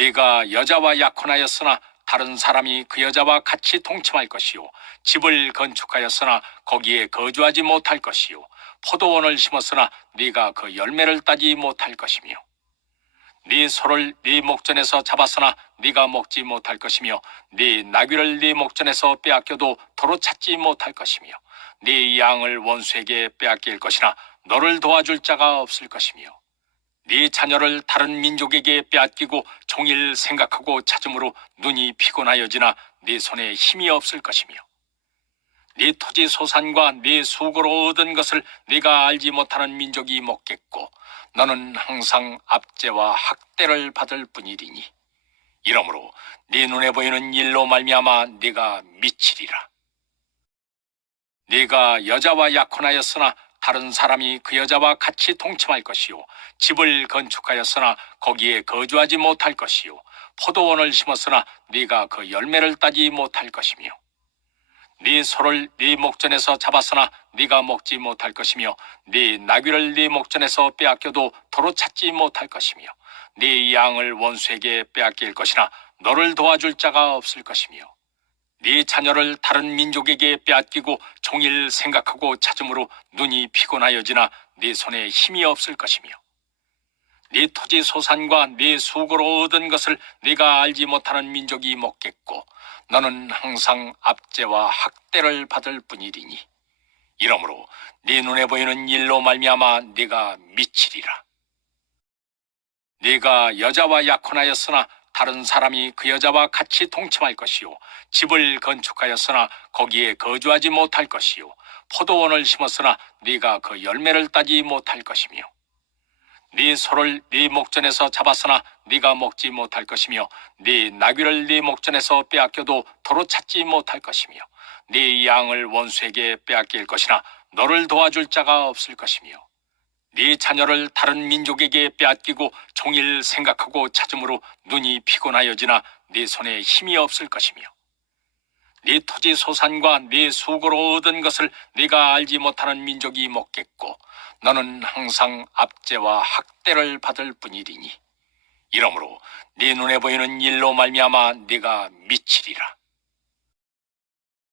네가 여자와 약혼하였으나 다른 사람이 그 여자와 같이 동침할 것이요, 집을 건축하였으나 거기에 거주하지 못할 것이요, 포도원을 심었으나 네가 그 열매를 따지 못할 것이며, 네 소를 네 목전에서 잡았으나 네가 먹지 못할 것이며, 네 나귀를 네 목전에서 빼앗겨도 도로 찾지 못할 것이며, 네 양을 원수에게 빼앗길 것이나 너를 도와줄 자가 없을 것이며, 네 자녀를 다른 민족에게 빼앗기고 종일 생각하고 찾음으로 눈이 피곤하여지나 네 손에 힘이 없을 것이며, 네 토지 소산과 네 수고로 얻은 것을 네가 알지 못하는 민족이 먹겠고 너는 항상 압제와 학대를 받을 뿐이리니, 이러므로 네 눈에 보이는 일로 말미암아 네가 미치리라. 네가 여자와 약혼하였으나 다른 사람이 그 여자와 같이 동침할 것이요, 집을 건축하였으나 거기에 거주하지 못할 것이요, 포도원을 심었으나 네가 그 열매를 따지 못할 것이며, 네 소를 네 목전에서 잡았으나 네가 먹지 못할 것이며, 네 나귀를 네 목전에서 빼앗겨도 도로 찾지 못할 것이며, 네 양을 원수에게 빼앗길 것이나 너를 도와줄 자가 없을 것이며, 네 자녀를 다른 민족에게 빼앗기고 종일 생각하고 찾음으로 눈이 피곤하여지나 네 손에 힘이 없을 것이며, 네 토지 소산과 네 수고로 얻은 것을 네가 알지 못하는 민족이 먹겠고 너는 항상 압제와 학대를 받을 뿐이리니, 이러므로 네 눈에 보이는 일로 말미암아 네가 미치리라. 네가 여자와 약혼하였으나 다른 사람이 그 여자와 같이 동침할 것이요, 집을 건축하였으나 거기에 거주하지 못할 것이요, 포도원을 심었으나 네가 그 열매를 따지 못할 것이며, 네 소를 네 목전에서 잡았으나 네가 먹지 못할 것이며, 네 나귀를 네 목전에서 빼앗겨도 도로 찾지 못할 것이며, 네 양을 원수에게 빼앗길 것이나 너를 도와줄 자가 없을 것이며, 네 자녀를 다른 민족에게 빼앗기고 종일 생각하고 찾음으로 눈이 피곤하여지나 네 손에 힘이 없을 것이며, 네 토지 소산과 네 수고로 얻은 것을 네가 알지 못하는 민족이 먹겠고 너는 항상 압제와 학대를 받을 뿐이리니, 이러므로 네 눈에 보이는 일로 말미암아 네가 미치리라.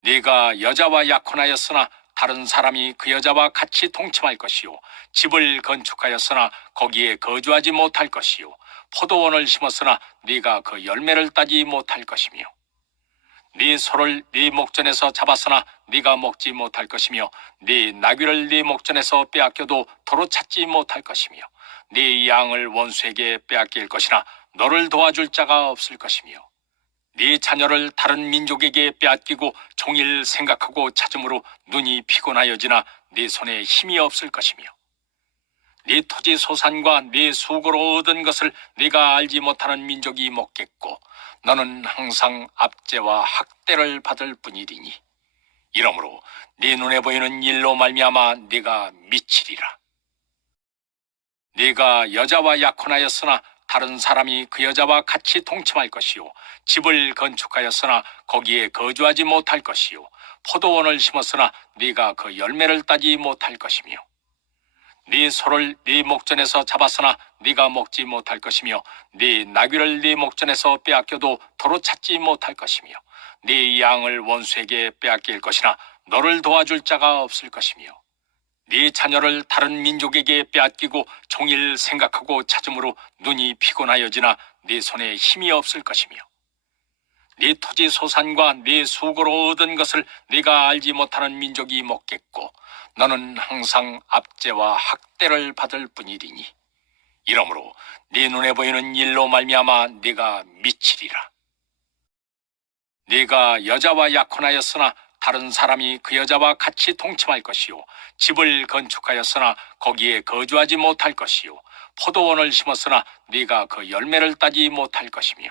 네가 여자와 약혼하였으나 다른 사람이 그 여자와 같이 동침할 것이요, 집을 건축하였으나 거기에 거주하지 못할 것이요, 포도원을 심었으나 네가 그 열매를 따지 못할 것이며, 네 소를 네 목전에서 잡았으나 네가 먹지 못할 것이며, 네 나귀를 네 목전에서 빼앗겨도 도로 찾지 못할 것이며, 네 양을 원수에게 빼앗길 것이나 너를 도와줄 자가 없을 것이며, 네 자녀를 다른 민족에게 빼앗기고 종일 생각하고 찾음으로 눈이 피곤하여지나 네 손에 힘이 없을 것이며, 네 토지 소산과 네 수고로 얻은 것을 네가 알지 못하는 민족이 먹겠고 너는 항상 압제와 학대를 받을 뿐이리니, 이러므로 네 눈에 보이는 일로 말미암아 네가 미치리라. 네가 여자와 약혼하였으나 다른 사람이 그 여자와 같이 동침할 것이요, 집을 건축하였으나 거기에 거주하지 못할 것이요, 포도원을 심었으나 네가 그 열매를 따지 못할 것이며, 네 소를 네 목전에서 잡았으나 네가 먹지 못할 것이며, 네 나귀를 네 목전에서 빼앗겨도 도로 찾지 못할 것이며, 네 양을 원수에게 빼앗길 것이나 너를 도와줄 자가 없을 것이며, 네 자녀를 다른 민족에게 빼앗기고 종일 생각하고 찾음으로 눈이 피곤하여지나 네 손에 힘이 없을 것이며, 네 토지 소산과 네 수고로 얻은 것을 네가 알지 못하는 민족이 먹겠고 너는 항상 압제와 학대를 받을 뿐이리니, 이러므로 네 눈에 보이는 일로 말미암아 네가 미치리라. 네가 여자와 약혼하였으나 다른 사람이 그 여자와 같이 동침할 것이요, 집을 건축하였으나 거기에 거주하지 못할 것이요, 포도원을 심었으나 네가 그 열매를 따지 못할 것이며,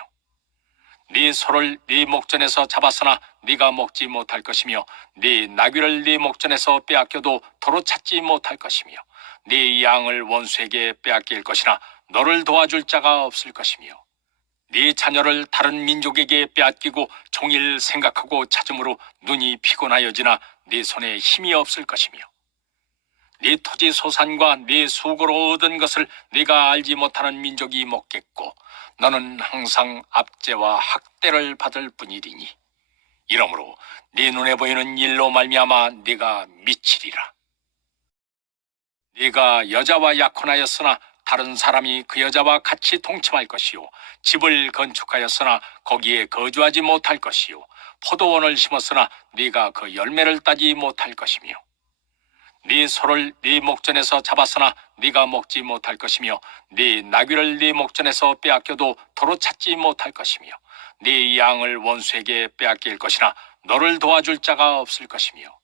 네 소를 네 목전에서 잡았으나 네가 먹지 못할 것이며, 네 나귀를 네 목전에서 빼앗겨도 도로 찾지 못할 것이며, 네 양을 원수에게 빼앗길 것이나 너를 도와줄 자가 없을 것이며, 네 자녀를 다른 민족에게 빼앗기고 종일 생각하고 찾음으로 눈이 피곤하여지나 네 손에 힘이 없을 것이며, 네 토지 소산과 네 수고로 얻은 것을 네가 알지 못하는 민족이 먹겠고 너는 항상 압제와 학대를 받을 뿐이리니 이러므로 네 눈에 보이는 일로 말미암아 네가 미치리라. 네가 여자와 약혼하였으나 다른 사람이 그 여자와 같이 동침할 것이요 집을 건축하였으나 거기에 거주하지 못할 것이요 포도원을 심었으나 네가 그 열매를 따지 못할 것이며 네 소를 네 목전에서 잡았으나 네가 먹지 못할 것이며 네 나귀를 네 목전에서 빼앗겨도 도로 찾지 못할 것이며 네 양을 원수에게 빼앗길 것이나 너를 도와줄 자가 없을 것이며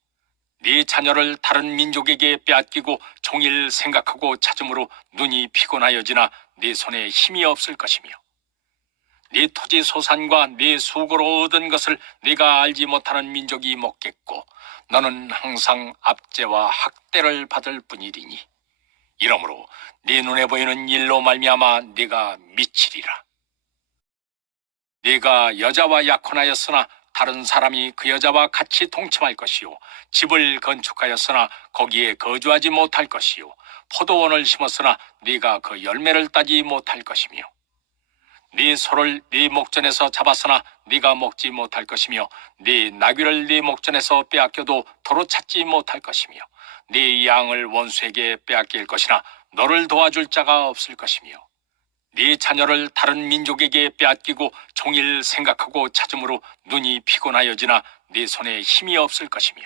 네 자녀를 다른 민족에게 빼앗기고 종일 생각하고 찾음으로 눈이 피곤하여지나 네 손에 힘이 없을 것이며 네 토지 소산과 네 수고로 얻은 것을 네가 알지 못하는 민족이 먹겠고 너는 항상 압제와 학대를 받을 뿐이리니 이러므로 네 눈에 보이는 일로 말미암아 네가 미치리라. 네가 여자와 약혼하였으나 다른 사람이 그 여자와 같이 동침할 것이요 집을 건축하였으나 거기에 거주하지 못할 것이요 포도원을 심었으나 네가 그 열매를 따지 못할 것이며 네 소를 네 목전에서 잡았으나 네가 먹지 못할 것이며 네 나귀를 네 목전에서 빼앗겨도 도로 찾지 못할 것이며 네 양을 원수에게 빼앗길 것이나 너를 도와줄 자가 없을 것이며 네 자녀를 다른 민족에게 빼앗기고 종일 생각하고 찾음으로 눈이 피곤하여지나 네 손에 힘이 없을 것이며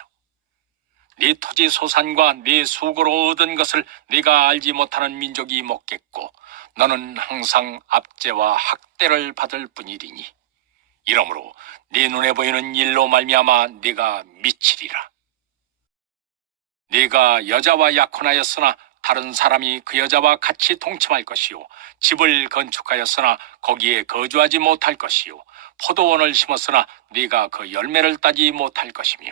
네 토지 소산과 네 수고로 얻은 것을 네가 알지 못하는 민족이 먹겠고 너는 항상 압제와 학대를 받을 뿐이리니 이러므로 네 눈에 보이는 일로 말미암아 네가 미치리라. 네가 여자와 약혼하였으나 다른 사람이 그 여자와 같이 동침할 것이요 집을 건축하였으나 거기에 거주하지 못할 것이요 포도원을 심었으나 네가 그 열매를 따지 못할 것이며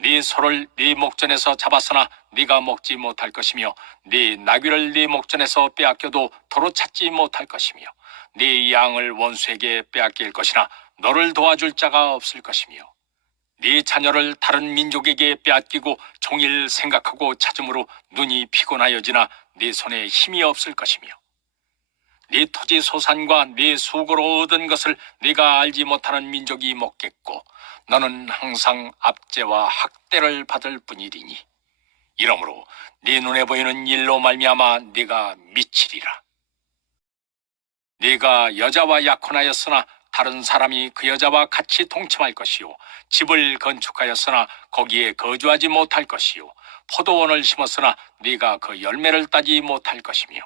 네 소를 네 목전에서 잡았으나 네가 먹지 못할 것이며 네 나귀를 네 목전에서 빼앗겨도 도로 찾지 못할 것이며 네 양을 원수에게 빼앗길 것이나 너를 도와줄 자가 없을 것이며 네 자녀를 다른 민족에게 빼앗기고 종일 생각하고 찾음으로 눈이 피곤하여지나 네 손에 힘이 없을 것이며 네 토지 소산과 네 수고로 얻은 것을 네가 알지 못하는 민족이 먹겠고 너는 항상 압제와 학대를 받을 뿐이리니 이러므로 네 눈에 보이는 일로 말미암아 네가 미치리라. 네가 여자와 약혼하였으나 다른 사람이 그 여자와 같이 동침할 것이요 집을 건축하였으나 거기에 거주하지 못할 것이요 포도원을 심었으나 네가 그 열매를 따지 못할 것이며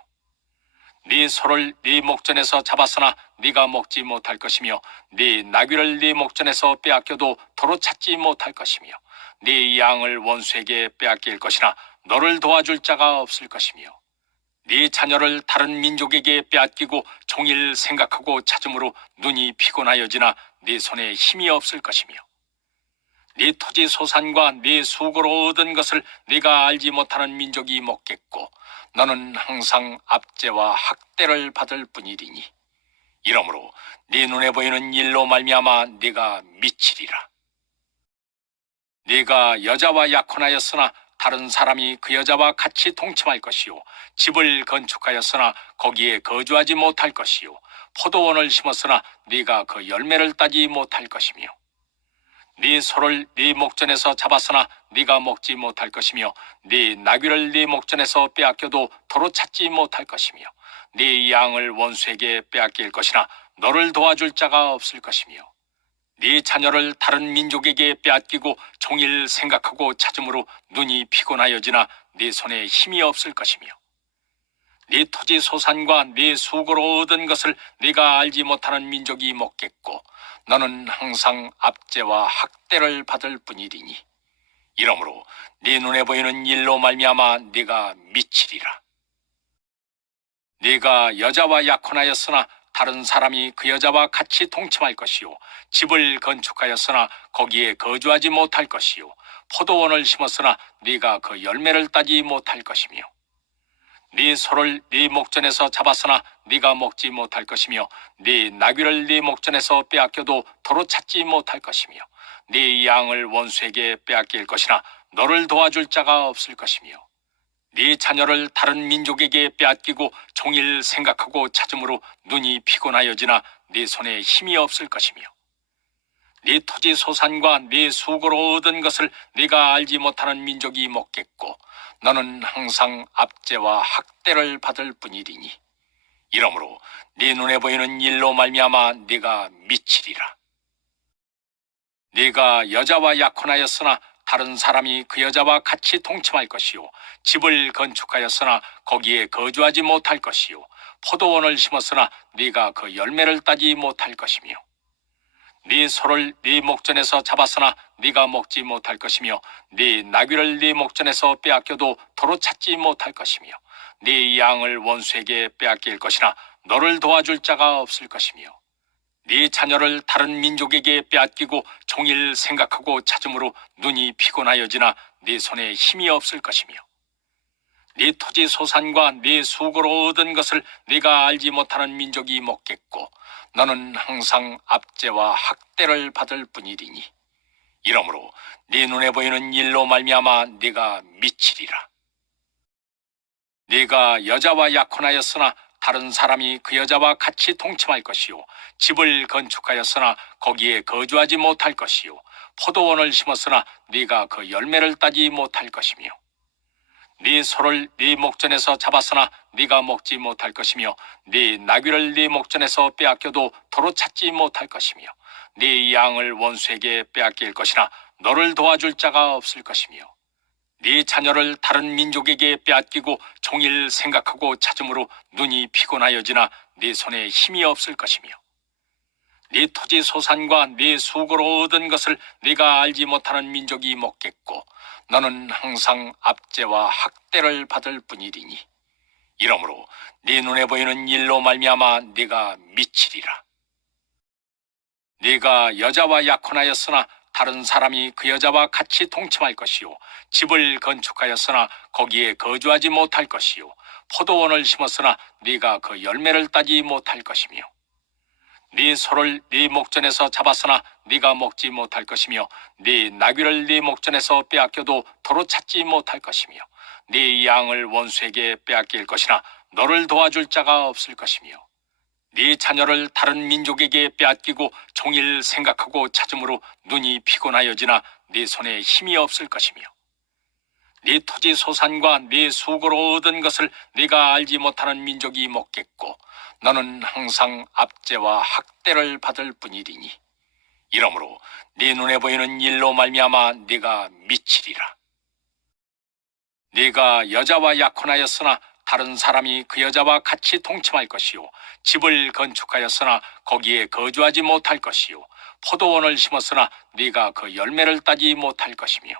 네 소를 네 목전에서 잡았으나 네가 먹지 못할 것이며 네 나귀를 네 목전에서 빼앗겨도 도로 찾지 못할 것이며 네 양을 원수에게 빼앗길 것이나 너를 도와줄 자가 없을 것이며 네 자녀를 다른 민족에게 빼앗기고 종일 생각하고 찾음으로 눈이 피곤하여지나 네 손에 힘이 없을 것이며 네 토지 소산과 네 수고로 얻은 것을 네가 알지 못하는 민족이 먹겠고 너는 항상 압제와 학대를 받을 뿐이리니 이러므로 네 눈에 보이는 일로 말미암아 네가 미치리라. 네가 여자와 약혼하였으나 다른 사람이 그 여자와 같이 동침할 것이요 집을 건축하였으나 거기에 거주하지 못할 것이요 포도원을 심었으나 네가 그 열매를 따지 못할 것이며 네 소를 네 목전에서 잡았으나 네가 먹지 못할 것이며 네 나귀를 네 목전에서 빼앗겨도 도로 찾지 못할 것이며 네 양을 원수에게 빼앗길 것이나 너를 도와줄 자가 없을 것이며 네 자녀를 다른 민족에게 빼앗기고 종일 생각하고 찾음으로 눈이 피곤하여지나 네 손에 힘이 없을 것이며 네 토지 소산과 네 수고로 얻은 것을 네가 알지 못하는 민족이 먹겠고 너는 항상 압제와 학대를 받을 뿐이리니 이러므로 네 눈에 보이는 일로 말미암아 네가 미치리라. 네가 여자와 약혼하였으나 다른 사람이 그 여자와 같이 동침할 것이요 집을 건축하였으나 거기에 거주하지 못할 것이요 포도원을 심었으나 네가 그 열매를 따지 못할 것이며 네 소를 네 목전에서 잡았으나 네가 먹지 못할 것이며 네 나귀를 네 목전에서 빼앗겨도 도로 찾지 못할 것이며 네 양을 원수에게 빼앗길 것이나 너를 도와줄 자가 없을 것이며 네 자녀를 다른 민족에게 빼앗기고 종일 생각하고 찾음으로 눈이 피곤하여지나 네 손에 힘이 없을 것이며 네 토지 소산과 네 수고로 얻은 것을 네가 알지 못하는 민족이 먹겠고 너는 항상 압제와 학대를 받을 뿐이리니 이러므로 네 눈에 보이는 일로 말미암아 네가 미치리라. 네가 여자와 약혼하였으나 다른 사람이 그 여자와 같이 동침할 것이요 집을 건축하였으나 거기에 거주하지 못할 것이요 포도원을 심었으나 네가 그 열매를 따지 못할 것이며 네 소를 네 목전에서 잡았으나 네가 먹지 못할 것이며 네 나귀를 네 목전에서 빼앗겨도 도로 찾지 못할 것이며 네 양을 원수에게 빼앗길 것이나 너를 도와줄 자가 없을 것이며 네 자녀를 다른 민족에게 빼앗기고 종일 생각하고 찾음으로 눈이 피곤하여지나 네 손에 힘이 없을 것이며 네 토지 소산과 네 수고로 얻은 것을 네가 알지 못하는 민족이 먹겠고 너는 항상 압제와 학대를 받을 뿐이리니 이러므로 네 눈에 보이는 일로 말미암아 네가 미치리라. 네가 여자와 약혼하였으나 다른 사람이 그 여자와 같이 동침할 것이요 집을 건축하였으나 거기에 거주하지 못할 것이요 포도원을 심었으나 네가 그 열매를 따지 못할 것이며 네 소를 네 목전에서 잡았으나 네가 먹지 못할 것이며 네 나귀를 네 목전에서 빼앗겨도 도로 찾지 못할 것이며 네 양을 원수에게 빼앗길 것이나 너를 도와줄 자가 없을 것이며 네 자녀를 다른 민족에게 빼앗기고 종일 생각하고 찾음으로 눈이 피곤하여지나 네 손에 힘이 없을 것이며 네 토지 소산과 네 수고로 얻은 것을 네가 알지 못하는 민족이 먹겠고 너는 항상 압제와 학대를 받을 뿐이리니 이러므로 네 눈에 보이는 일로 말미암아 네가 미치리라. 네가 여자와 약혼하였으나 다른 사람이 그 여자와 같이 동침할 것이요 집을 건축하였으나 거기에 거주하지 못할 것이요 포도원을 심었으나 네가 그 열매를 따지 못할 것이며 네 소를 네 목전에서 잡았으나 네가 먹지 못할 것이며 네 나귀를 네 목전에서 빼앗겨도 도로 찾지 못할 것이며 네 양을 원수에게 빼앗길 것이나 너를 도와줄 자가 없을 것이며 네 자녀를 다른 민족에게 빼앗기고 종일 생각하고 찾음으로 눈이 피곤하여지나 네 손에 힘이 없을 것이며 네 토지 소산과 네 수고로 얻은 것을 네가 알지 못하는 민족이 먹겠고 너는 항상 압제와 학대를 받을 뿐이리니 이러므로 네 눈에 보이는 일로 말미암아 네가 미치리라. 네가 여자와 약혼하였으나 다른 사람이 그 여자와 같이 동침할 것이요 집을 건축하였으나 거기에 거주하지 못할 것이요 포도원을 심었으나 네가 그 열매를 따지 못할 것이며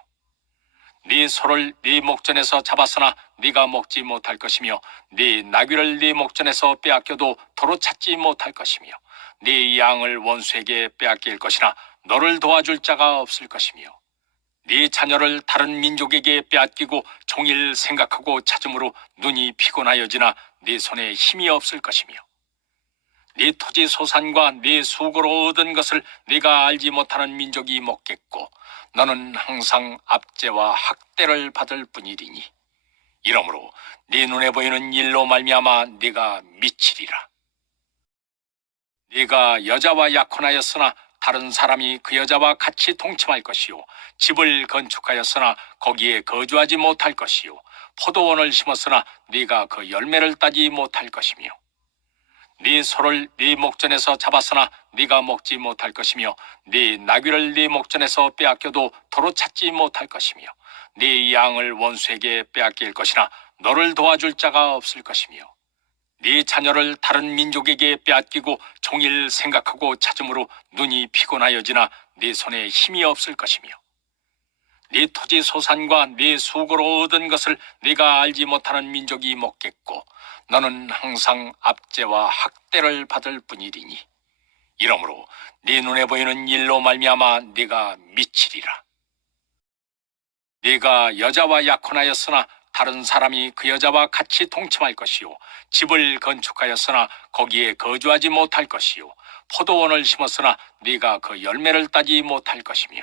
네 소를 네 목전에서 잡았으나 네가 먹지 못할 것이며 네 나귀를 네 목전에서 빼앗겨도 도로 찾지 못할 것이며 네 양을 원수에게 빼앗길 것이나 너를 도와줄 자가 없을 것이며 네 자녀를 다른 민족에게 빼앗기고 종일 생각하고 찾음으로 눈이 피곤하여지나 네 손에 힘이 없을 것이며 네 토지 소산과 네 수고로 얻은 것을 네가 알지 못하는 민족이 먹겠고 너는 항상 압제와 학대를 받을 뿐이리니 이러므로 네 눈에 보이는 일로 말미암아 네가 미치리라. 네가 여자와 약혼하였으나 다른 사람이 그 여자와 같이 동침할 것이요 집을 건축하였으나 거기에 거주하지 못할 것이요 포도원을 심었으나 네가 그 열매를 따지 못할 것이며 네 소를 네 목전에서 잡았으나 네가 먹지 못할 것이며 네 나귀를 네 목전에서 빼앗겨도 도로 찾지 못할 것이며 네 양을 원수에게 빼앗길 것이나 너를 도와줄 자가 없을 것이며 네 자녀를 다른 민족에게 빼앗기고 종일 생각하고 찾음으로 눈이 피곤하여지나 네 손에 힘이 없을 것이며 네 토지 소산과 네 수고로 얻은 것을 네가 알지 못하는 민족이 먹겠고 너는 항상 압제와 학대를 받을 뿐이리니 이러므로 네 눈에 보이는 일로 말미암아 네가 미치리라. 네가 여자와 약혼하였으나 다른 사람이 그 여자와 같이 동침할 것이요 집을 건축하였으나 거기에 거주하지 못할 것이요 포도원을 심었으나 네가 그 열매를 따지 못할 것이며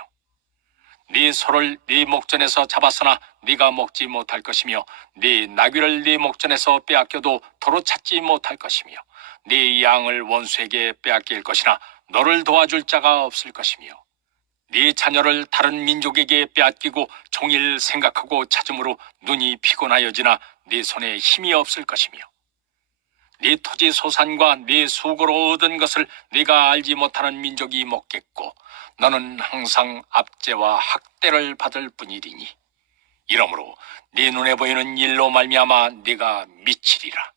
네 소를 네 목전에서 잡았으나 네가 먹지 못할 것이며 네 나귀를 네 목전에서 빼앗겨도 도로 찾지 못할 것이며 네 양을 원수에게 빼앗길 것이나 너를 도와줄 자가 없을 것이며 네 자녀를 다른 민족에게 빼앗기고 종일 생각하고 찾음으로 눈이 피곤하여지나 네 손에 힘이 없을 것이며 네 토지 소산과 네 수고로 얻은 것을 네가 알지 못하는 민족이 먹겠고 너는 항상 압제와 학대를 받을 뿐이리니 이러므로 네 눈에 보이는 일로 말미암아 네가 미치리라.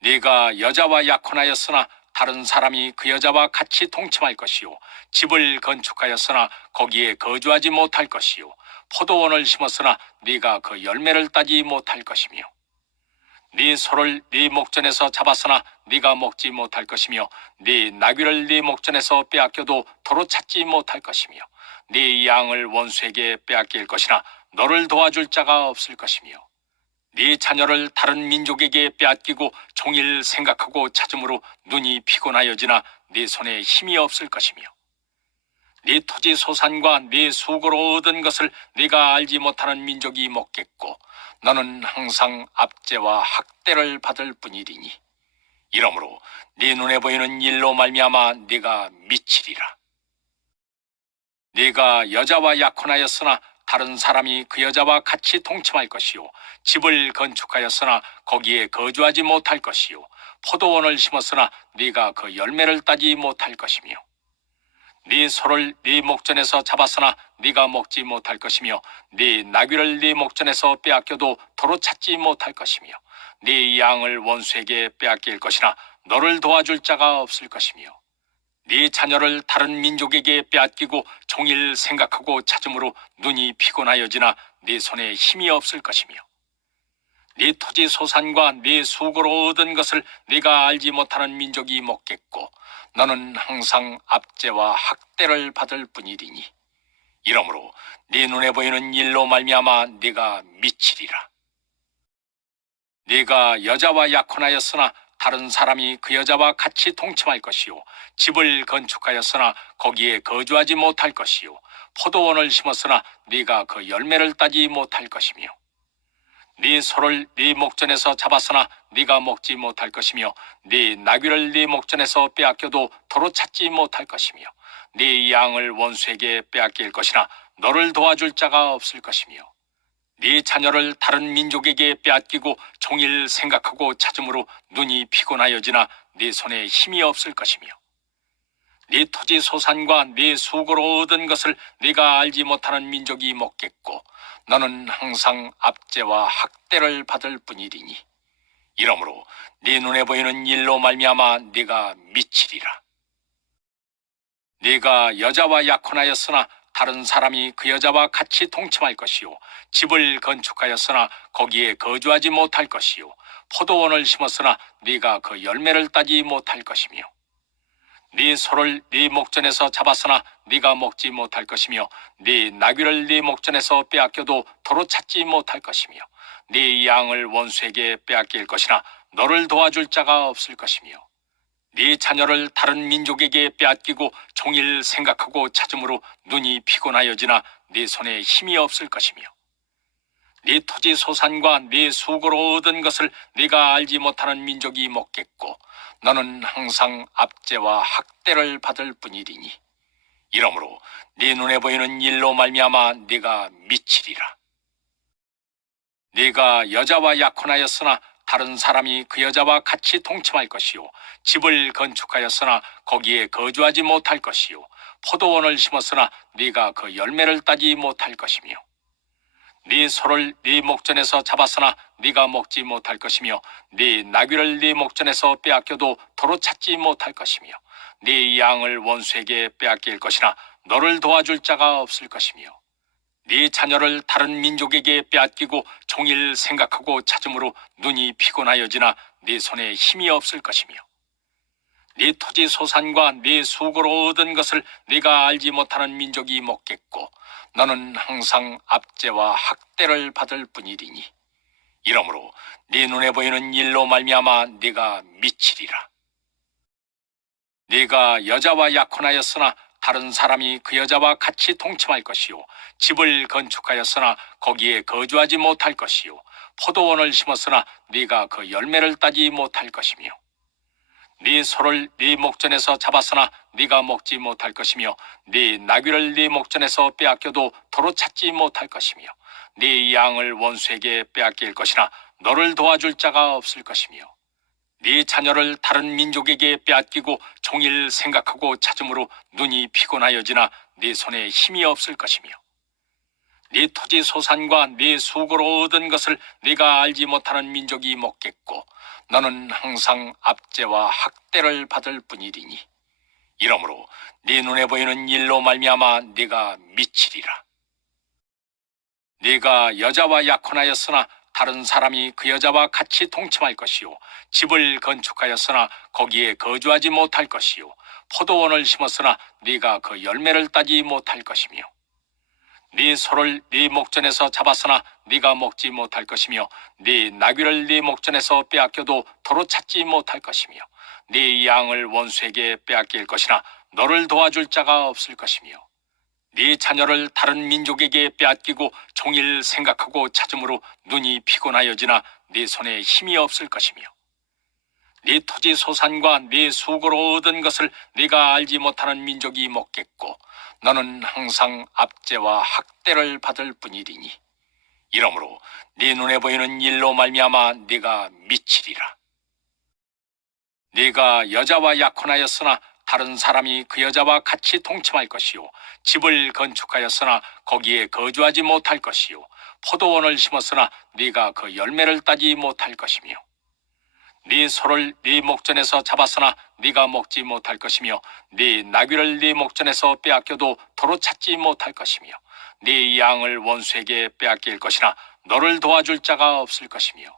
네가 여자와 약혼하였으나 다른 사람이 그 여자와 같이 동침할 것이요 집을 건축하였으나 거기에 거주하지 못할 것이요 포도원을 심었으나 네가 그 열매를 따지 못할 것이며 네 소를 네 목전에서 잡았으나 네가 먹지 못할 것이며 네 나귀를 네 목전에서 빼앗겨도 도로 찾지 못할 것이며 네 양을 원수에게 빼앗길 것이나 너를 도와줄 자가 없을 것이며 네 자녀를 다른 민족에게 빼앗기고 종일 생각하고 찾음으로 눈이 피곤하여지나 네 손에 힘이 없을 것이며 네 토지 소산과 네 수고로 얻은 것을 네가 알지 못하는 민족이 먹겠고 너는 항상 압제와 학대를 받을 뿐이리니 이러므로 네 눈에 보이는 일로 말미암아 네가 미치리라. 네가 여자와 약혼하였으나 다른 사람이 그 여자와 같이 동침할 것이요 집을 건축하였으나 거기에 거주하지 못할 것이요 포도원을 심었으나 네가 그 열매를 따지 못할 것이며 네 소를 네 목전에서 잡았으나 네가 먹지 못할 것이며 네 나귀를 네 목전에서 빼앗겨도 도로 찾지 못할 것이며 네 양을 원수에게 빼앗길 것이나 너를 도와줄 자가 없을 것이며 네 자녀를 다른 민족에게 빼앗기고 종일 생각하고 찾음으로 눈이 피곤하여지나 네 손에 힘이 없을 것이며 네 토지 소산과 네 수고로 얻은 것을 네가 알지 못하는 민족이 먹겠고 너는 항상 압제와 학대를 받을 뿐이리니 이러므로 네 눈에 보이는 일로 말미암아 네가 미치리라. 네가 여자와 약혼하였으나 다른 사람이 그 여자와 같이 동침할 것이요 집을 건축하였으나 거기에 거주하지 못할 것이요 포도원을 심었으나 네가 그 열매를 따지 못할 것이며 네 소를 네 목전에서 잡았으나 네가 먹지 못할 것이며 네 나귀를 네 목전에서 빼앗겨도 도로 찾지 못할 것이며 네 양을 원수에게 빼앗길 것이나 너를 도와줄 자가 없을 것이며 네 자녀를 다른 민족에게 빼앗기고 종일 생각하고 찾음으로 눈이 피곤하여지나 네 손에 힘이 없을 것이며 네 토지 소산과 네 수고로 얻은 것을 네가 알지 못하는 민족이 먹겠고 너는 항상 압제와 학대를 받을 뿐이리니 이러므로 네 눈에 보이는 일로 말미암아 네가 미치리라. 네가 여자와 약혼하였으나 다른 사람이 그 여자와 같이 동침할 것이요 집을 건축하였으나 거기에 거주하지 못할 것이요 포도원을 심었으나 네가 그 열매를 따지 못할 것이며 네 소를 네 목전에서 잡았으나 네가 먹지 못할 것이며 네 나귀를 네 목전에서 빼앗겨도 도로 찾지 못할 것이며 네 양을 원수에게 빼앗길 것이나 너를 도와줄 자가 없을 것이며 네 자녀를 다른 민족에게 빼앗기고 종일 생각하고 찾음으로 눈이 피곤하여지나 네 손에 힘이 없을 것이며 네 토지 소산과 네 수고로 얻은 것을 네가 알지 못하는 민족이 먹겠고 너는 항상 압제와 학대를 받을 뿐이리니 이러므로 네 눈에 보이는 일로 말미암아 네가 미치리라. 네가 여자와 약혼하였으나 다른 사람이 그 여자와 같이 동침할 것이요 집을 건축하였으나 거기에 거주하지 못할 것이요 포도원을 심었으나 네가 그 열매를 따지 못할 것이며 네 소를 네 목전에서 잡았으나 네가 먹지 못할 것이며 네 나귀를 네 목전에서 빼앗겨도 도로 찾지 못할 것이며 네 양을 원수에게 빼앗길 것이나 너를 도와줄 자가 없을 것이며 네 자녀를 다른 민족에게 빼앗기고 종일 생각하고 찾음으로 눈이 피곤하여지나 네 손에 힘이 없을 것이며 네 토지 소산과 네 수고로 얻은 것을 네가 알지 못하는 민족이 먹겠고 너는 항상 압제와 학대를 받을 뿐이리니 이러므로 네 눈에 보이는 일로 말미암아 네가 미치리라. 네가 여자와 약혼하였으나 다른 사람이 그 여자와 같이 동침할 것이요 집을 건축하였으나 거기에 거주하지 못할 것이요 포도원을 심었으나 네가 그 열매를 따지 못할 것이며 네 소를 네 목전에서 잡았으나 네가 먹지 못할 것이며 네 나귀를 네 목전에서 빼앗겨도 도로 찾지 못할 것이며 네 양을 원수에게 빼앗길 것이나 너를 도와줄 자가 없을 것이며 네 자녀를 다른 민족에게 빼앗기고 종일 생각하고 찾음으로 눈이 피곤하여지나 네 손에 힘이 없을 것이며 네 토지 소산과 네 수고로 얻은 것을 네가 알지 못하는 민족이 먹겠고 너는 항상 압제와 학대를 받을 뿐이리니 이러므로 네 눈에 보이는 일로 말미암아 네가 미치리라. 네가 여자와 약혼하였으나 다른 사람이 그 여자와 같이 동침할 것이요 집을 건축하였으나 거기에 거주하지 못할 것이요 포도원을 심었으나 네가 그 열매를 따지 못할 것이며 네 소를 네 목전에서 잡았으나 네가 먹지 못할 것이며 네 나귀를 네 목전에서 빼앗겨도 도로 찾지 못할 것이며 네 양을 원수에게 빼앗길 것이나 너를 도와줄 자가 없을 것이며 네 자녀를 다른 민족에게 빼앗기고 종일 생각하고 찾음으로 눈이 피곤하여지나 네 손에 힘이 없을 것이며 네 토지 소산과 네 수고로 얻은 것을 네가 알지 못하는 민족이 먹겠고 너는 항상 압제와 학대를 받을 뿐이리니 이러므로 네 눈에 보이는 일로 말미암아 네가 미치리라. 네가 여자와 약혼하였으나 다른 사람이 그 여자와 같이 동침할 것이요 집을 건축하였으나 거기에 거주하지 못할 것이요 포도원을 심었으나 네가 그 열매를 따지 못할 것이며 네 소를 네 목전에서 잡았으나 네가 먹지 못할 것이며 네 나귀를 네 목전에서 빼앗겨도 도로 찾지 못할 것이며 네 양을 원수에게 빼앗길 것이나 너를 도와줄 자가 없을 것이며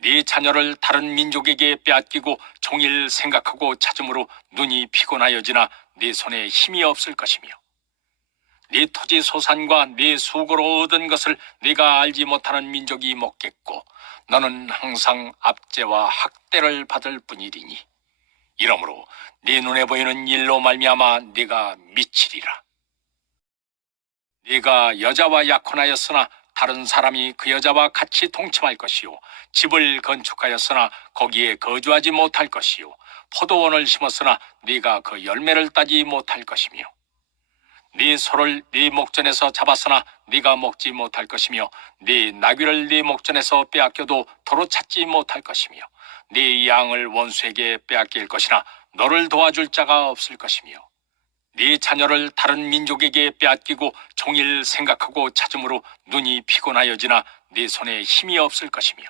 네 자녀를 다른 민족에게 빼앗기고 종일 생각하고 찾음으로 눈이 피곤하여지나 네 손에 힘이 없을 것이며 네 토지 소산과 네 수고로 얻은 것을 네가 알지 못하는 민족이 먹겠고 너는 항상 압제와 학대를 받을 뿐이리니 이러므로 네 눈에 보이는 일로 말미암아 네가 미치리라. 네가 여자와 약혼하였으나 다른 사람이 그 여자와 같이 동침할 것이요 집을 건축하였으나 거기에 거주하지 못할 것이요 포도원을 심었으나 네가 그 열매를 따지 못할 것이며 네 소를 네 목전에서 잡았으나 네가 먹지 못할 것이며 네 나귀를 네 목전에서 빼앗겨도 도로 찾지 못할 것이며 네 양을 원수에게 빼앗길 것이나 너를 도와줄 자가 없을 것이며 네 자녀를 다른 민족에게 빼앗기고 종일 생각하고 찾음으로 눈이 피곤하여지나 네 손에 힘이 없을 것이며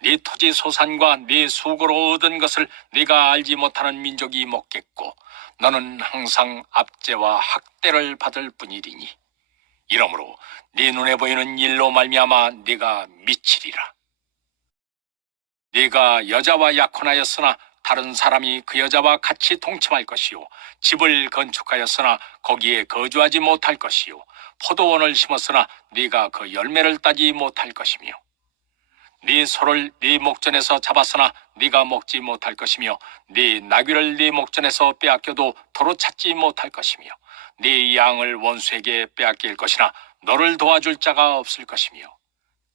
네 토지 소산과 네 수고로 얻은 것을 네가 알지 못하는 민족이 먹겠고 너는 항상 압제와 학대를 받을 뿐이리니 이러므로 네 눈에 보이는 일로 말미암아 네가 미치리라. 네가 여자와 약혼하였으나 다른 사람이 그 여자와 같이 동침할 것이요 집을 건축하였으나 거기에 거주하지 못할 것이요 포도원을 심었으나 네가 그 열매를 따지 못할 것이며 네 소를 네 목전에서 잡았으나 네가 먹지 못할 것이며 네 나귀를 네 목전에서 빼앗겨도 도로 찾지 못할 것이며 네 양을 원수에게 빼앗길 것이나 너를 도와줄 자가 없을 것이며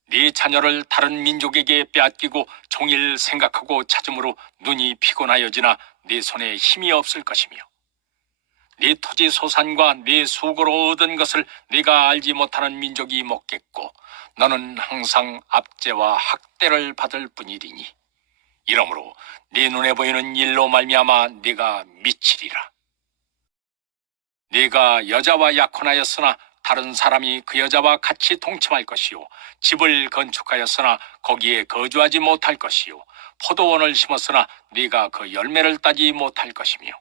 네 자녀를 다른 민족에게 빼앗기고 종일 생각하고 찾음으로 눈이 피곤하여지나 네 손에 힘이 없을 것이며 네 토지 소산과 네 수고로 얻은 것을 네가 알지 못하는 민족이 먹겠고 너는 항상 압제와 학대를 받을 뿐이리니 이러므로 네 눈에 보이는 일로 말미암아 네가 미치리라. 네가 여자와 약혼하였으나 다른 사람이 그 여자와 같이 동침할 것이요 집을 건축하였으나 거기에 거주하지 못할 것이요 포도원을 심었으나 네가 그 열매를 따지 못할 것이며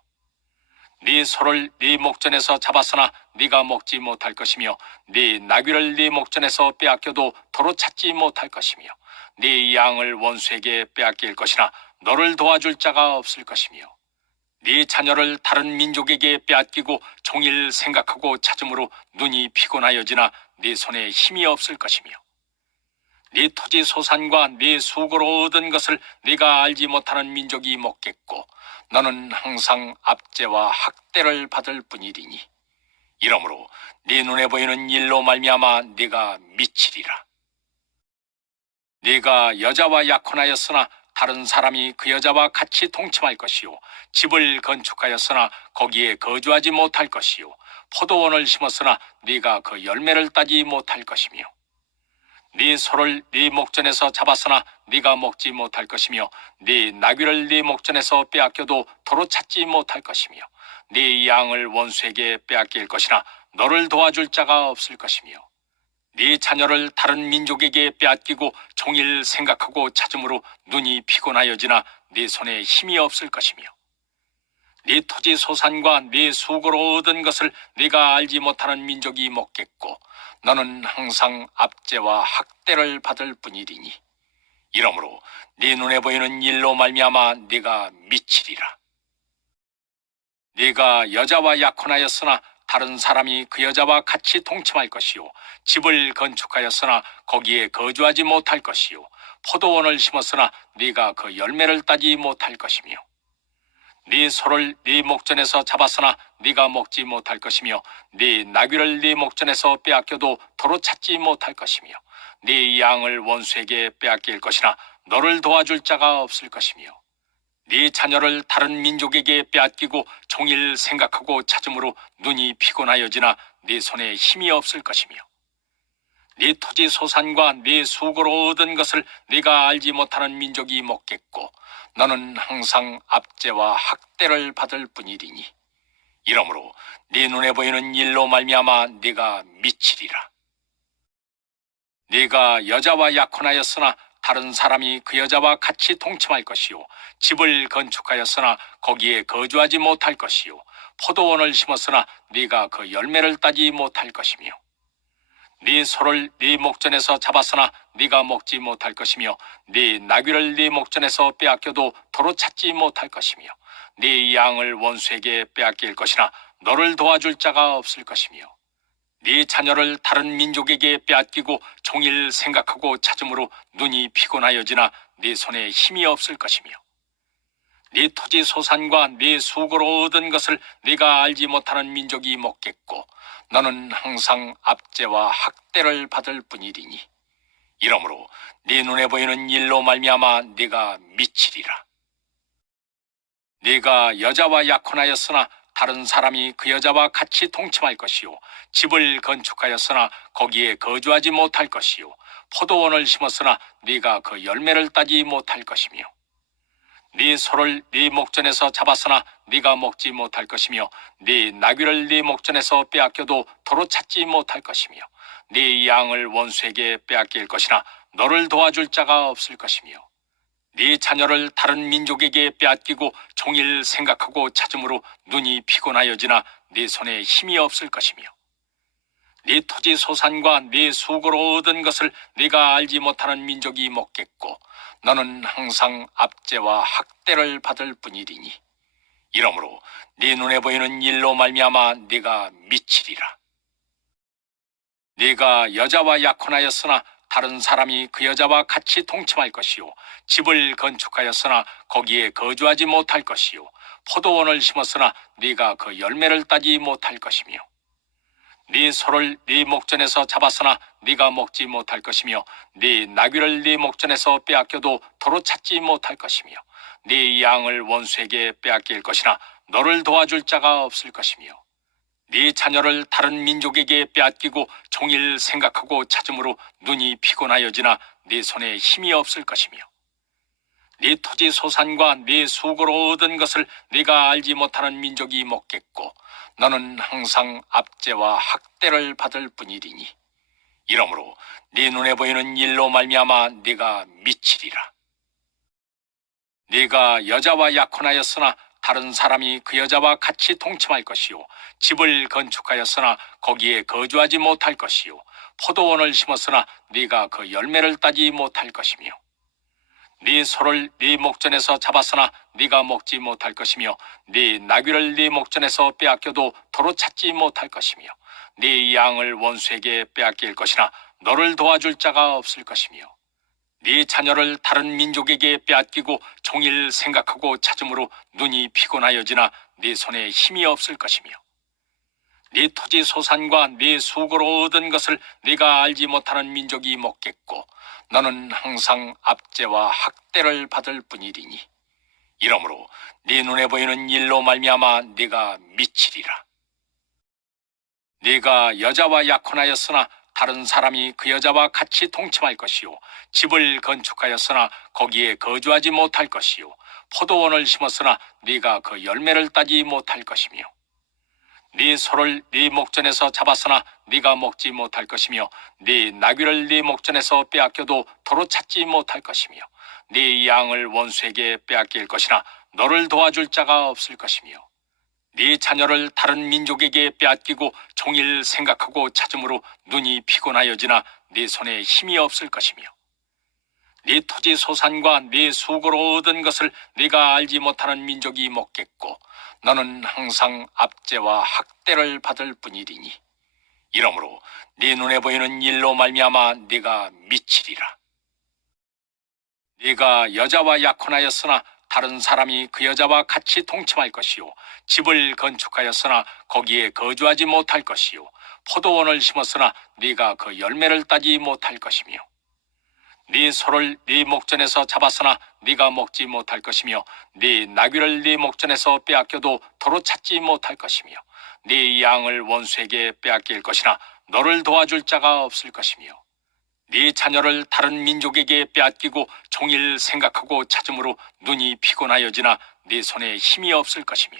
네 소를 네 목전에서 잡았으나 네가 먹지 못할 것이며 네 나귀를 네 목전에서 빼앗겨도 도로 찾지 못할 것이며 네 양을 원수에게 빼앗길 것이나 너를 도와줄 자가 없을 것이며 네 자녀를 다른 민족에게 빼앗기고 종일 생각하고 찾음으로 눈이 피곤하여지나 네 손에 힘이 없을 것이며 네 토지 소산과 네 수고로 얻은 것을 네가 알지 못하는 민족이 먹겠고 너는 항상 압제와 학대를 받을 뿐이리니 이러므로 네 눈에 보이는 일로 말미암아 네가 미치리라. 네가 여자와 약혼하였으나 다른 사람이 그 여자와 같이 동침할 것이요 집을 건축하였으나 거기에 거주하지 못할 것이요 포도원을 심었으나 네가 그 열매를 따지 못할 것이며 네 소를 네 목전에서 잡았으나 네가 먹지 못할 것이며 네 나귀를 네 목전에서 빼앗겨도 도로 찾지 못할 것이며 네 양을 원수에게 빼앗길 것이나 너를 도와줄 자가 없을 것이며 네 자녀를 다른 민족에게 빼앗기고 종일 생각하고 찾음으로 눈이 피곤하여지나 네 손에 힘이 없을 것이며 네 토지 소산과 네 수고로 얻은 것을 네가 알지 못하는 민족이 먹겠고 너는 항상 압제와 학대를 받을 뿐이리니 이러므로 네 눈에 보이는 일로 말미암아 네가 미치리라. 네가 여자와 약혼하였으나 다른 사람이 그 여자와 같이 동침할 것이요 집을 건축하였으나 거기에 거주하지 못할 것이요 포도원을 심었으나 네가 그 열매를 따지 못할 것이며 네 소를 네 목전에서 잡았으나 네가 먹지 못할 것이며 네 나귀를 네 목전에서 빼앗겨도 도로 찾지 못할 것이며 네 양을 원수에게 빼앗길 것이나 너를 도와줄 자가 없을 것이며 네 자녀를 다른 민족에게 빼앗기고 종일 생각하고 찾음으로 눈이 피곤하여지나 네 손에 힘이 없을 것이며 네 토지 소산과 네 수고로 얻은 것을 네가 알지 못하는 민족이 먹겠고 너는 항상 압제와 학대를 받을 뿐이리니 이러므로 네 눈에 보이는 일로 말미암아 네가 미치리라. 네가 여자와 약혼하였으나 다른 사람이 그 여자와 같이 동침할 것이요 집을 건축하였으나 거기에 거주하지 못할 것이요 포도원을 심었으나 네가 그 열매를 따지 못할 것이며 네 소를 네 목전에서 잡았으나 네가 먹지 못할 것이며 네 나귀를 네 목전에서 빼앗겨도 도로 찾지 못할 것이며 네 양을 원수에게 빼앗길 것이나 너를 도와줄 자가 없을 것이며 네 자녀를 다른 민족에게 빼앗기고 종일 생각하고 찾음으로 눈이 피곤하여지나 네 손에 힘이 없을 것이며 네 토지 소산과 네 수고로 얻은 것을 네가 알지 못하는 민족이 먹겠고 너는 항상 압제와 학대를 받을 뿐이리니 이러므로 네 눈에 보이는 일로 말미암아 네가 미치리라. 네가 여자와 약혼하였으나 다른 사람이 그 여자와 같이 동침할 것이요 집을 건축하였으나 거기에 거주하지 못할 것이요 포도원을 심었으나 네가 그 열매를 따지 못할 것이며 네 소를 네 목전에서 잡았으나 네가 먹지 못할 것이며 네 나귀를 네 목전에서 빼앗겨도 도로 찾지 못할 것이며 네 양을 원수에게 빼앗길 것이나 너를 도와줄 자가 없을 것이며 네 자녀를 다른 민족에게 빼앗기고 종일 생각하고 찾음으로 눈이 피곤하여지나 네 손에 힘이 없을 것이며 네 토지 소산과 네 수고로 얻은 것을 네가 알지 못하는 민족이 먹겠고 너는 항상 압제와 학대를 받을 뿐이리니 이러므로 네 눈에 보이는 일로 말미암아 네가 미치리라. 네가 여자와 약혼하였으나 다른 사람이 그 여자와 같이 동침할 것이요 집을 건축하였으나 거기에 거주하지 못할 것이요 포도원을 심었으나 네가 그 열매를 따지 못할 것이며 네 소를 네 목전에서 잡았으나 네가 먹지 못할 것이며 네 나귀를 네 목전에서 빼앗겨도 도로 찾지 못할 것이며 네 양을 원수에게 빼앗길 것이나 너를 도와줄 자가 없을 것이며 네 자녀를 다른 민족에게 빼앗기고 종일 생각하고 찾음으로 눈이 피곤하여지나 네 손에 힘이 없을 것이며 네 토지 소산과 네 수고로 얻은 것을 네가 알지 못하는 민족이 먹겠고 너는 항상 압제와 학대를 받을 뿐이리니 이러므로 네 눈에 보이는 일로 말미암아 네가 미치리라. 네가 여자와 약혼하였으나 다른 사람이 그 여자와 같이 동침할 것이요 집을 건축하였으나 거기에 거주하지 못할 것이요 포도원을 심었으나 네가 그 열매를 따지 못할 것이며 네 소를 네 목전에서 잡았으나 네가 먹지 못할 것이며 네 나귀를 네 목전에서 빼앗겨도 도로 찾지 못할 것이며 네 양을 원수에게 빼앗길 것이나 너를 도와줄 자가 없을 것이며 네 자녀를 다른 민족에게 빼앗기고 종일 생각하고 찾음으로 눈이 피곤하여지나 네 손에 힘이 없을 것이며 네 토지 소산과 네 수고로 얻은 것을 네가 알지 못하는 민족이 먹겠고 너는 항상 압제와 학대를 받을 뿐이리니 이러므로 네 눈에 보이는 일로 말미암아 네가 미치리라. 네가 여자와 약혼하였으나 다른 사람이 그 여자와 같이 동침할 것이요 집을 건축하였으나 거기에 거주하지 못할 것이요 포도원을 심었으나 네가 그 열매를 따지 못할 것이며 네 소를 네 목전에서 잡았으나 네가 먹지 못할 것이며 네 나귀를 네 목전에서 빼앗겨도 도로 찾지 못할 것이며 네 양을 원수에게 빼앗길 것이나 너를 도와줄 자가 없을 것이며 네 자녀를 다른 민족에게 빼앗기고 종일 생각하고 찾음으로 눈이 피곤하여지나 네 손에 힘이 없을 것이며 네 토지 소산과 네 수고로 얻은 것을 네가 알지 못하는 민족이 먹겠고 너는 항상 압제와 학대를 받을 뿐이리니 이러므로 네 눈에 보이는 일로 말미암아 네가 미치리라. 네가 여자와 약혼하였으나 다른 사람이 그 여자와 같이 동침할 것이요 집을 건축하였으나 거기에 거주하지 못할 것이요 포도원을 심었으나 네가 그 열매를 따지 못할 것이며 네 소를 네 목전에서 잡았으나 네가 먹지 못할 것이며 네 나귀를 네 목전에서 빼앗겨도 도로 찾지 못할 것이며 네 양을 원수에게 빼앗길 것이나 너를 도와줄 자가 없을 것이며 네 자녀를 다른 민족에게 빼앗기고 종일 생각하고 찾음으로 눈이 피곤하여지나 네 손에 힘이 없을 것이며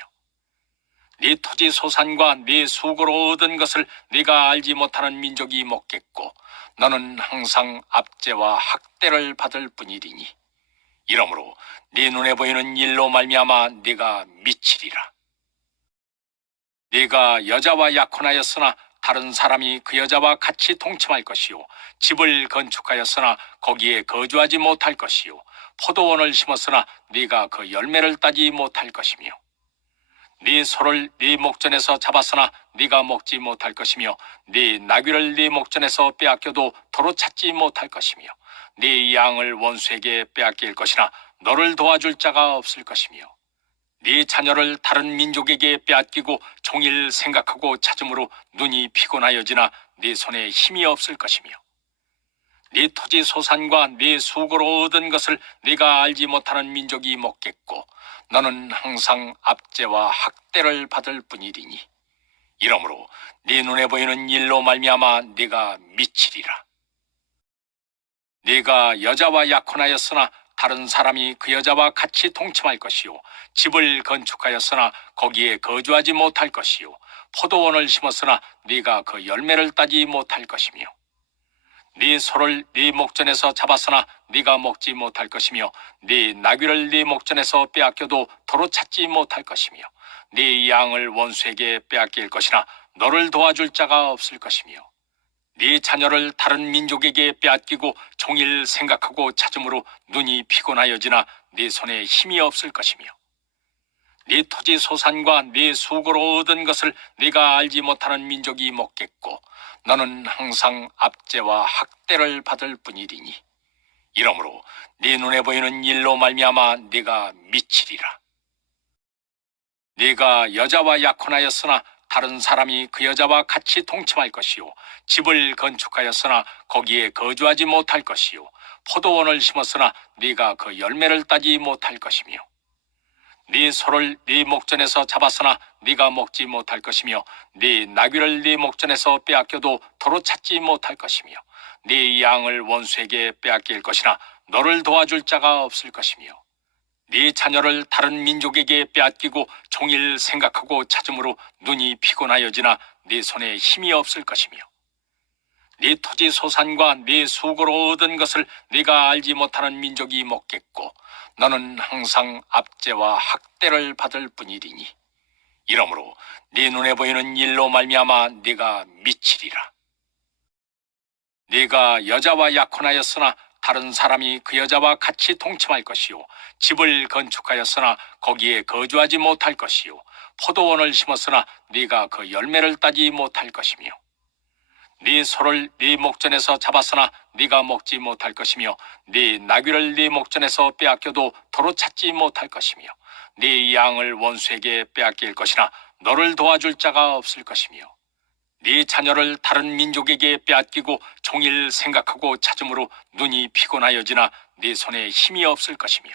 네 토지 소산과 네 수고로 얻은 것을 네가 알지 못하는 민족이 먹겠고 너는 항상 압제와 학대를 받을 뿐이리니 이러므로 네 눈에 보이는 일로 말미암아 네가 미치리라. 네가 여자와 약혼하였으나 다른 사람이 그 여자와 같이 동침할 것이요 집을 건축하였으나 거기에 거주하지 못할 것이요 포도원을 심었으나 네가 그 열매를 따지 못할 것이며 네 소를 네 목전에서 잡았으나 네가 먹지 못할 것이며 네 나귀를 네 목전에서 빼앗겨도 도로 찾지 못할 것이며 네 양을 원수에게 빼앗길 것이나 너를 도와줄 자가 없을 것이며 네 자녀를 다른 민족에게 빼앗기고 종일 생각하고 찾음으로 눈이 피곤하여지나 네 손에 힘이 없을 것이며 네 토지 소산과 네 수고로 얻은 것을 네가 알지 못하는 민족이 먹겠고 너는 항상 압제와 학대를 받을 뿐이리니 이러므로 네 눈에 보이는 일로 말미암아 네가 미치리라. 네가 여자와 약혼하였으나 다른 사람이 그 여자와 같이 동침할 것이요 집을 건축하였으나 거기에 거주하지 못할 것이요 포도원을 심었으나 네가 그 열매를 따지 못할 것이며 네 소를 네 목전에서 잡았으나 네가 먹지 못할 것이며 네 나귀를 네 목전에서 빼앗겨도 도로 찾지 못할 것이며 네 양을 원수에게 빼앗길 것이나 너를 도와줄 자가 없을 것이며 네 자녀를 다른 민족에게 빼앗기고 종일 생각하고 찾음으로 눈이 피곤하여지나 네 손에 힘이 없을 것이며 네 토지 소산과 네 수고로 얻은 것을 네가 알지 못하는 민족이 먹겠고 너는 항상 압제와 학대를 받을 뿐이리니 이러므로 네 눈에 보이는 일로 말미암아 네가 미치리라. 네가 여자와 약혼하였으나 다른 사람이 그 여자와 같이 동침할 것이요 집을 건축하였으나 거기에 거주하지 못할 것이요 포도원을 심었으나 네가 그 열매를 따지 못할 것이며 네 소를 네 목전에서 잡았으나 네가 먹지 못할 것이며 네 나귀를 네 목전에서 빼앗겨도 도로 찾지 못할 것이며 네 양을 원수에게 빼앗길 것이나 너를 도와줄 자가 없을 것이며 네 자녀를 다른 민족에게 빼앗기고 종일 생각하고 찾음으로 눈이 피곤하여지나 네 손에 힘이 없을 것이며 네 토지 소산과 네 수고로 얻은 것을 네가 알지 못하는 민족이 먹겠고 너는 항상 압제와 학대를 받을 뿐이리니 이러므로 네 눈에 보이는 일로 말미암아 네가 미치리라. 네가 여자와 약혼하였으나 다른 사람이 그 여자와 같이 동침할 것이요 집을 건축하였으나 거기에 거주하지 못할 것이요 포도원을 심었으나 네가 그 열매를 따지 못할 것이며 네 소를 네 목전에서 잡았으나 네가 먹지 못할 것이며 네 나귀를 네 목전에서 빼앗겨도 도로 찾지 못할 것이며 네 양을 원수에게 빼앗길 것이나 너를 도와줄 자가 없을 것이며 네 자녀를 다른 민족에게 빼앗기고 종일 생각하고 찾음으로 눈이 피곤하여지나 네 손에 힘이 없을 것이며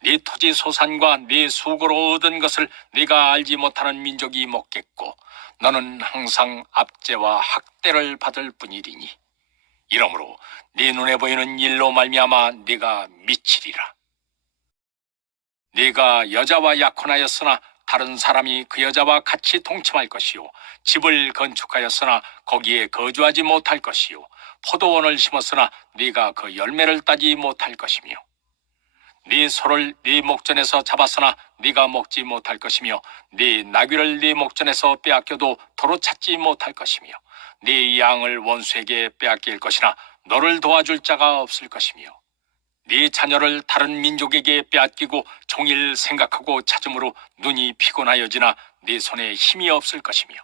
네 토지 소산과 네 수고로 얻은 것을 네가 알지 못하는 민족이 먹겠고 너는 항상 압제와 학대를 받을 뿐이리니 이러므로 네 눈에 보이는 일로 말미암아 네가 미치리라. 네가 여자와 약혼하였으나 다른 사람이 그 여자와 같이 동침할 것이요 집을 건축하였으나 거기에 거주하지 못할 것이요 포도원을 심었으나 네가 그 열매를 따지 못할 것이며 네 소를 네 목전에서 잡았으나 네가 먹지 못할 것이며 네 나귀를 네 목전에서 빼앗겨도 도로 찾지 못할 것이며 네 양을 원수에게 빼앗길 것이나 너를 도와줄 자가 없을 것이며 네 자녀를 다른 민족에게 빼앗기고 종일 생각하고 찾음으로 눈이 피곤하여지나 네 손에 힘이 없을 것이며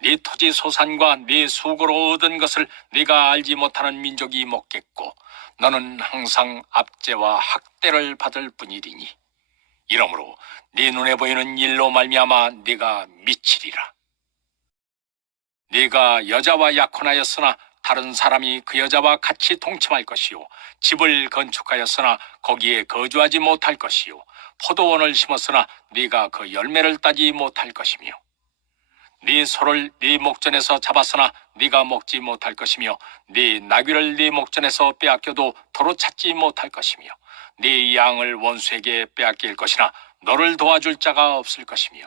네 토지 소산과 네 수고로 얻은 것을 네가 알지 못하는 민족이 먹겠고 너는 항상 압제와 학대를 받을 뿐이리니 이러므로 네 눈에 보이는 일로 말미암아 네가 미치리라. 네가 여자와 약혼하였으나 다른 사람이 그 여자와 같이 동침할 것이요 집을 건축하였으나 거기에 거주하지 못할 것이요 포도원을 심었으나 네가 그 열매를 따지 못할 것이며 네 소를 네 목전에서 잡았으나 네가 먹지 못할 것이며 네 나귀를 네 목전에서 빼앗겨도 도로 찾지 못할 것이며 네 양을 원수에게 빼앗길 것이나 너를 도와줄 자가 없을 것이며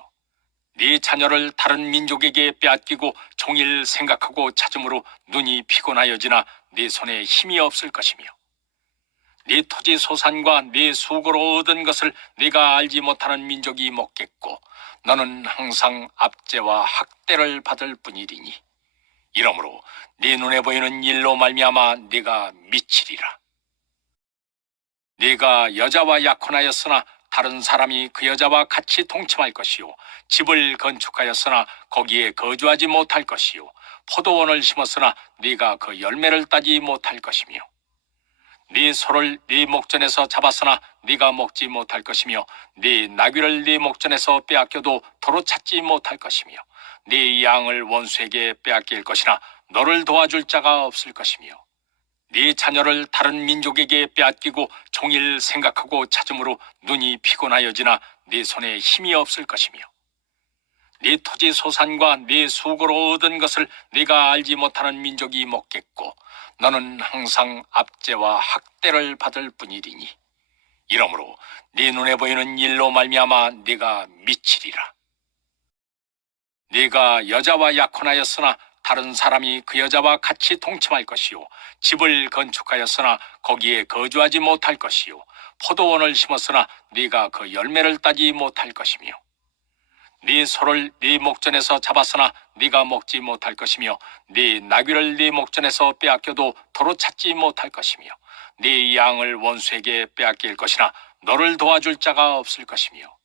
네 자녀를 다른 민족에게 빼앗기고 종일 생각하고 찾음으로 눈이 피곤하여지나 네 손에 힘이 없을 것이며 네 토지 소산과 네 수고로 얻은 것을 네가 알지 못하는 민족이 먹겠고 너는 항상 압제와 학대를 받을 뿐이리니 이러므로 네 눈에 보이는 일로 말미암아 네가 미치리라. 네가 여자와 약혼하였으나 다른 사람이 그 여자와 같이 동침할 것이요 집을 건축하였으나 거기에 거주하지 못할 것이요 포도원을 심었으나 네가 그 열매를 따지 못할 것이며 네 소를 네 목전에서 잡았으나 네가 먹지 못할 것이며 네 나귀를 네 목전에서 빼앗겨도 도로 찾지 못할 것이며 네 양을 원수에게 빼앗길 것이나 너를 도와줄 자가 없을 것이며 네 자녀를 다른 민족에게 빼앗기고 종일 생각하고 찾음으로 눈이 피곤하여지나 네 손에 힘이 없을 것이며 네 토지 소산과 네 수고로 얻은 것을 네가 알지 못하는 민족이 먹겠고 너는 항상 압제와 학대를 받을 뿐이리니 이러므로 네 눈에 보이는 일로 말미암아 네가 미치리라. 네가 여자와 약혼하였으나 다른 사람이 그 여자와 같이 동침할 것이요 집을 건축하였으나 거기에 거주하지 못할 것이요 포도원을 심었으나 네가 그 열매를 따지 못할 것이며 네 소를 네 목전에서 잡았으나 네가 먹지 못할 것이며 네 나귀를 네 목전에서 빼앗겨도 도로 찾지 못할 것이며 네 양을 원수에게 빼앗길 것이나 너를 도와줄 자가 없을 것이며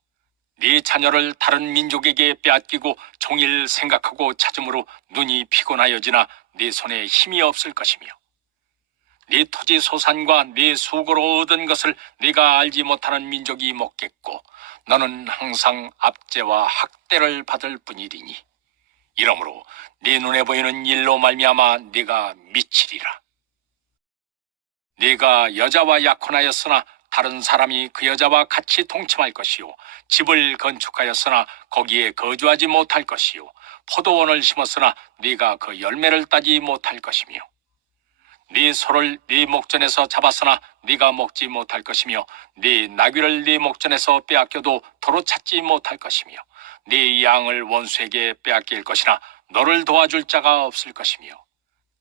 네 자녀를 다른 민족에게 빼앗기고 종일 생각하고 찾음으로 눈이 피곤하여지나 네 손에 힘이 없을 것이며 네 토지 소산과 네 수고로 얻은 것을 네가 알지 못하는 민족이 먹겠고 너는 항상 압제와 학대를 받을 뿐이리니 이러므로 네 눈에 보이는 일로 말미암아 네가 미치리라. 네가 여자와 약혼하였으나 다른 사람이 그 여자와 같이 동침할 것이요 집을 건축하였으나 거기에 거주하지 못할 것이요 포도원을 심었으나 네가 그 열매를 따지 못할 것이며 네 소를 네 목전에서 잡았으나 네가 먹지 못할 것이며 네 나귀를 네 목전에서 빼앗겨도 도로 찾지 못할 것이며 네 양을 원수에게 빼앗길 것이나 너를 도와줄 자가 없을 것이며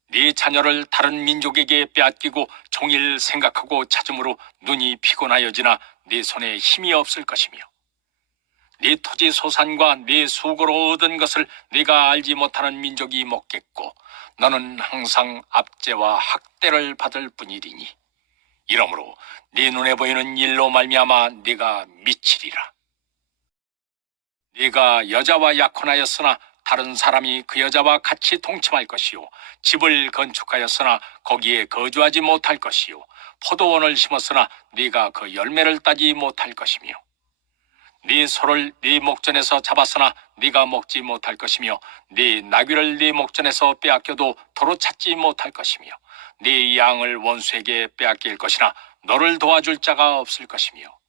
네 자녀를 다른 민족에게 빼앗기고 종일 생각하고 찾음으로 눈이 피곤하여지나 네 손에 힘이 없을 것이며 네 토지 소산과 네 수고로 얻은 것을 네가 알지 못하는 민족이 먹겠고 너는 항상 압제와 학대를 받을 뿐이리니 이러므로 네 눈에 보이는 일로 말미암아 네가 미치리라. 네가 여자와 약혼하였으나 다른 사람이 그 여자와 같이 동침할 것이요 집을 건축하였으나 거기에 거주하지 못할 것이요 포도원을 심었으나 네가 그 열매를 따지 못할 것이며 네 소를 네 목전에서 잡았으나 네가 먹지 못할 것이며 네 나귀를 네 목전에서 빼앗겨도 도로 찾지 못할 것이며 네 양을 원수에게 빼앗길 것이나 너를 도와줄 자가 없을 것이며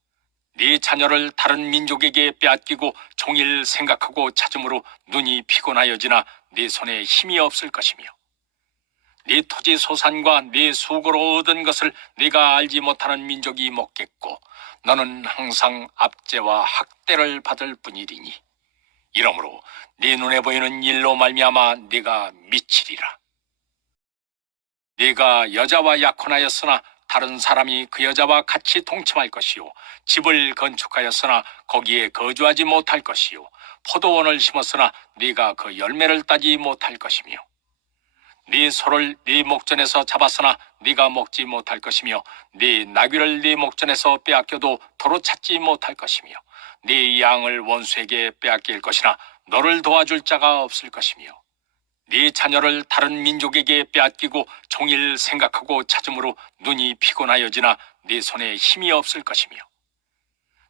네 자녀를 다른 민족에게 빼앗기고 종일 생각하고 찾음으로 눈이 피곤하여지나 네 손에 힘이 없을 것이며 네 토지 소산과 네 수고로 얻은 것을 네가 알지 못하는 민족이 먹겠고 너는 항상 압제와 학대를 받을 뿐이리니 이러므로 네 눈에 보이는 일로 말미암아 네가 미치리라. 네가 여자와 약혼하였으나 다른 사람이 그 여자와 같이 동침할 것이요 집을 건축하였으나 거기에 거주하지 못할 것이요 포도원을 심었으나 네가 그 열매를 따지 못할 것이며 네 소를 네 목전에서 잡았으나 네가 먹지 못할 것이며 네 나귀를 네 목전에서 빼앗겨도 도로 찾지 못할 것이며 네 양을 원수에게 빼앗길 것이나 너를 도와줄 자가 없을 것이며 네 자녀를 다른 민족에게 빼앗기고 종일 생각하고 찾음으로 눈이 피곤하여지나 네 손에 힘이 없을 것이며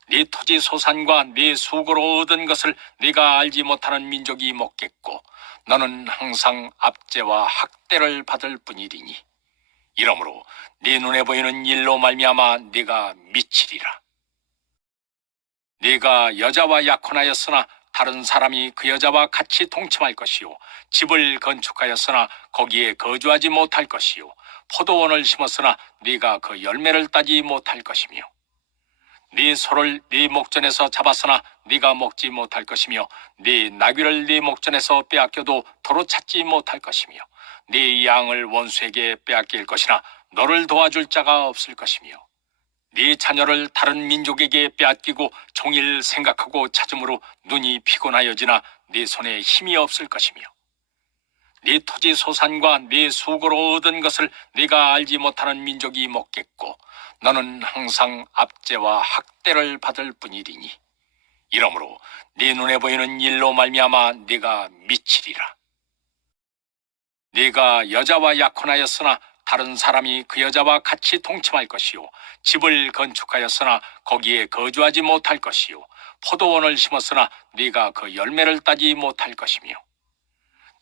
네 토지 소산과 네 수고로 얻은 것을 네가 알지 못하는 민족이 먹겠고 너는 항상 압제와 학대를 받을 뿐이리니 이러므로 네 눈에 보이는 일로 말미암아 네가 미치리라. 네가 여자와 약혼하였으나 다른 사람이 그 여자와 같이 동침할 것이요 집을 건축하였으나 거기에 거주하지 못할 것이요 포도원을 심었으나 네가 그 열매를 따지 못할 것이며 네 소를 네 목전에서 잡았으나 네가 먹지 못할 것이며 네 나귀를 네 목전에서 빼앗겨도 도로 찾지 못할 것이며 네 양을 원수에게 빼앗길 것이나 너를 도와줄 자가 없을 것이며 네 자녀를 다른 민족에게 빼앗기고 종일 생각하고 찾음으로 눈이 피곤하여지나 네 손에 힘이 없을 것이며 네 토지 소산과 네 수고로 얻은 것을 네가 알지 못하는 민족이 먹겠고 너는 항상 압제와 학대를 받을 뿐이리니 이러므로 네 눈에 보이는 일로 말미암아 네가 미치리라. 네가 여자와 약혼하였으나 다른 사람이 그 여자와 같이 동침할 것이요 집을 건축하였으나 거기에 거주하지 못할 것이요 포도원을 심었으나 네가 그 열매를 따지 못할 것이며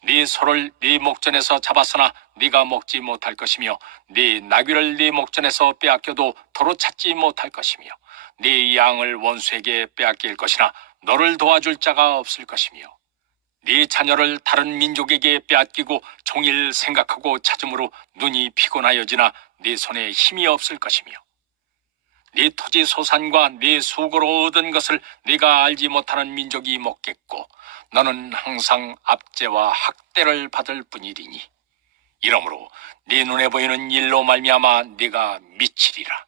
네 소를 네 목전에서 잡았으나 네가 먹지 못할 것이며 네 나귀를 네 목전에서 빼앗겨도 도로 찾지 못할 것이며 네 양을 원수에게 빼앗길 것이나 너를 도와줄 자가 없을 것이며 네 자녀를 다른 민족에게 빼앗기고 종일 생각하고 찾음으로 눈이 피곤하여지나 네 손에 힘이 없을 것이며 네 토지 소산과 네 수고로 얻은 것을 네가 알지 못하는 민족이 먹겠고 너는 항상 압제와 학대를 받을 뿐이리니 이러므로 네 눈에 보이는 일로 말미암아 네가 미치리라.